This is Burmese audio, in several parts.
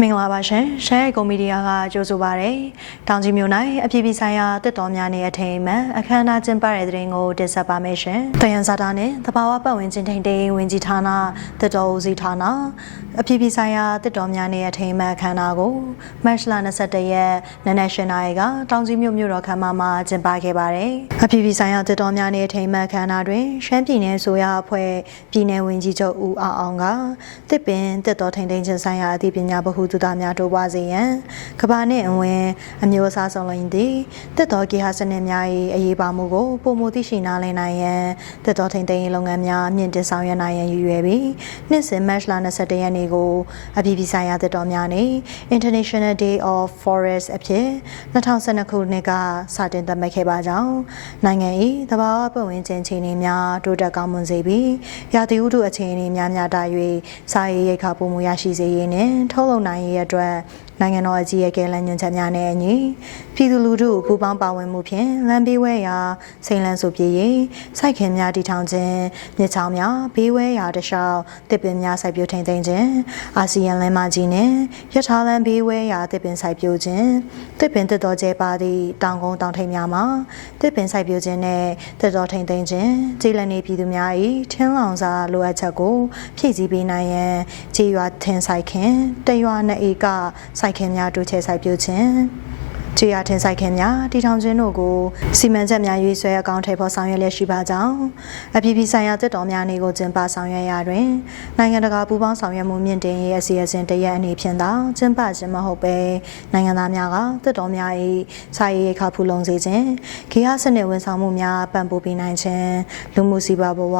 မင်္ဂလာပါရှင်ရှမ်းကုမ္ပဏီယာကကြိုဆိုပါရယ်တောင်ကြီးမြို့၌အပြည်ပြည်ဆိုင်ရာတက်တော်များနေအထိမ်းအမှန်အခမ်းအနားကျင်းပတဲ့တဲ့ရင်ကိုတင်ဆက်ပါမယ်ရှင်တယန်ဇာတာနဲ့တဘာဝပတ်ဝန်းကျင်ထိန်တိန်ဝင်ကြီးဌာနတက်တော်ဦးစီးဌာနအပြည်ပြည်ဆိုင်ရာတက်တော်များနေအထိမ်းအမှန်အခမ်းအနားကိုမတ်လ22ရက်နနက်ရှင်နာရီကတောင်ကြီးမြို့မြို့တော်ခမ်းမမှာကျင်းပခဲ့ပါတယ်အပြည်ပြည်ဆိုင်ရာတက်တော်များနေအထိမ်းအမှန်အခမ်းအနားတွင်ရှမ်းပြည်နယ်ဆိုရအဖွဲ့ပြည်내ဝင်ကြီးချုပ်ဦးအောင်အောင်ကတစ်ပင်တက်တော်ထိန်တိန်ချင်းဆိုင်ရာအသိပညာဗဟုသုတများတိုးပွားစေရန်ကဘာနှင့်အဝင်အမျိုးအစားဆုံးလင်းသည့်တက်တော်ကေဟာစနစ်များ၏အရေးပါမှုကိုပုံမသိရှိနားလည်နိုင်ရန်တက်တော်ထိန်သိမ်းရေးလုပ်ငန်းများမြင့်တင်ဆောင်ရွက်နိုင်ရန်ရည်ရွယ်ပြီးနှစ်စဉ်မတ်လ22ရက်နေ့ကိုအပြည်ပြည်ဆိုင်ရာတက်တော်များနေ့ International Day of Forest အဖြစ်2012ခုနှစ်ကစတင်သတ်မှတ်ခဲ့ပါကြောင်းနိုင်ငံ၏သဘာဝပတ်ဝန်းကျင်အခြေအနေများတိုးတက်ကောင်းမွန်စေပြီးရာသီဥတုအခြေအနေများများတာ၍စာရေးရိတ်ခါပုံမူရရှိစေရေးနှင့်ထုတ်လုပ်နိုင်ရေးအတွက် နိုင်ငံတော်အကြီးအကဲလမ်းညွှန်ချက်များနဲ့အညီပြည်သူလူထုပူးပေါင်းပါဝင်မှုဖြင့်လမ်းဘေးဝဲရာစိန်လန်းစုပြည်ရေးစိုက်ခင်များတည်ထောင်ခြင်းမြစ်ချောင်းများဘေးဝဲရာတခြားတစ်ပင်များစိုက်ပျိုးထိန်သိမ်းခြင်းအာဆီယံလမ်းမကြီးနှင့်ရထားလမ်းဘေးဝဲရာတစ်ပင်စိုက်ပျိုးခြင်းတစ်ပင်တက်တော်ကျဲပါသည့်တောင်ကုန်းတောင်ထိပ်များမှာတစ်ပင်စိုက်ပျိုးခြင်းနှင့်တက်တော်ထိန်သိမ်းခြင်းခြေလနေပြည်သူများ၏ထင်းလောင်စာလိုအပ်ချက်ကိုဖြည့်ဆည်းပေးနိုင်ရန်ခြေရွာထင်းဆိုင်ခင်တရွာနှစ်ဧကစိုက်ခင်များတိုးချဲ့စိုက်ပျိုးခြင်းခြေရထင်းဆိုင်ခင်များတည်ထောင်ခြင်းတို့ကိုစီမံချက်များရွေးဆွဲအကောင့်ထဲပေါ်ဆောင်ရွက်လျက်ရှိပါကြောင်းအပြည်ပြည်ဆိုင်ရာတက်တော်များနေကိုကျင်းပဆောင်ရွက်ရာတွင်နိုင်ငံတကာပူးပေါင်းဆောင်ရွက်မှုမြင့်တင်ရေးအစီအစဉ်တရက်အနေဖြင့်သာကျင်းပခြင်းမဟုတ်ဘဲနိုင်ငံသားများကတက်တော်များ၏စာရေးရိတ်ခါဖူလုံစေခြင်းဂေဟစနစ်ဝန်ဆောင်မှုများပံ့ပိုးပေးနိုင်ခြင်းလူမှုစီးပွားဘဝ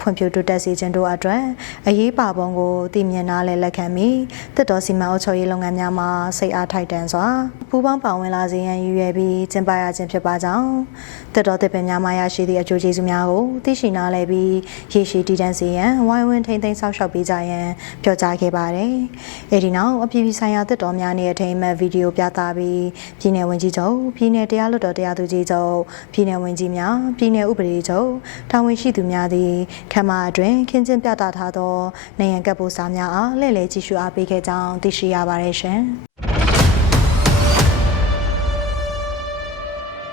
ဖွံ့ဖြိုးတိုးတက်စေခြင်းတို့အတွက်အရေးပါပုံကိုတည်မြင်နားလည်လက်ခံပြီးတက်တော်စီမံအုပ်ချုပ်ရေးလုပ်ငန်းများမှာစိတ်အားထိုက်တန်စွာပူးပေါင်းပါဝင်လာစေရန်ရည်ရွယ်ပြီးကျင်းပရခြင်းဖြစ်ပါကြောင်းတက်တော်တစ်ပင်များမှာရရှိသည့်အကျိုးကျေးဇူးများကိုသိရှိနားလည်ပြီးရေရှည်တည်တံ့စေရန်ဝိုင်းဝန်းထိန်းသိမ်းဆောက်ရှောက်ပေးကြရန်ပြောကြားခဲ့ပါတယ်။အဲဒီနောက်အပြည်ပြည်ဆိုင်ရာတက်တော်များနဲ့အထိမ်းအမှတ်ဗီဒီယိုပြသပြီးပြည်내ဝန်ကြီးချုပ်ပြည်내တရားလွှတ်တော်တရားသူကြီးချုပ်ပြည်내ဝန်ကြီးများပြည်내ဥပဒေချုပ်တာဝန်ရှိသူများသည် ခမ်းမအတွင်ခင်းကျင်းပြသထားသောနိုင်ငံကပ်ပိုးစာများအားလှည့်လည်ကြည့်ရှုအားပေးခဲ့ကြောင်းသိရှိရပါတယ်ရှင်။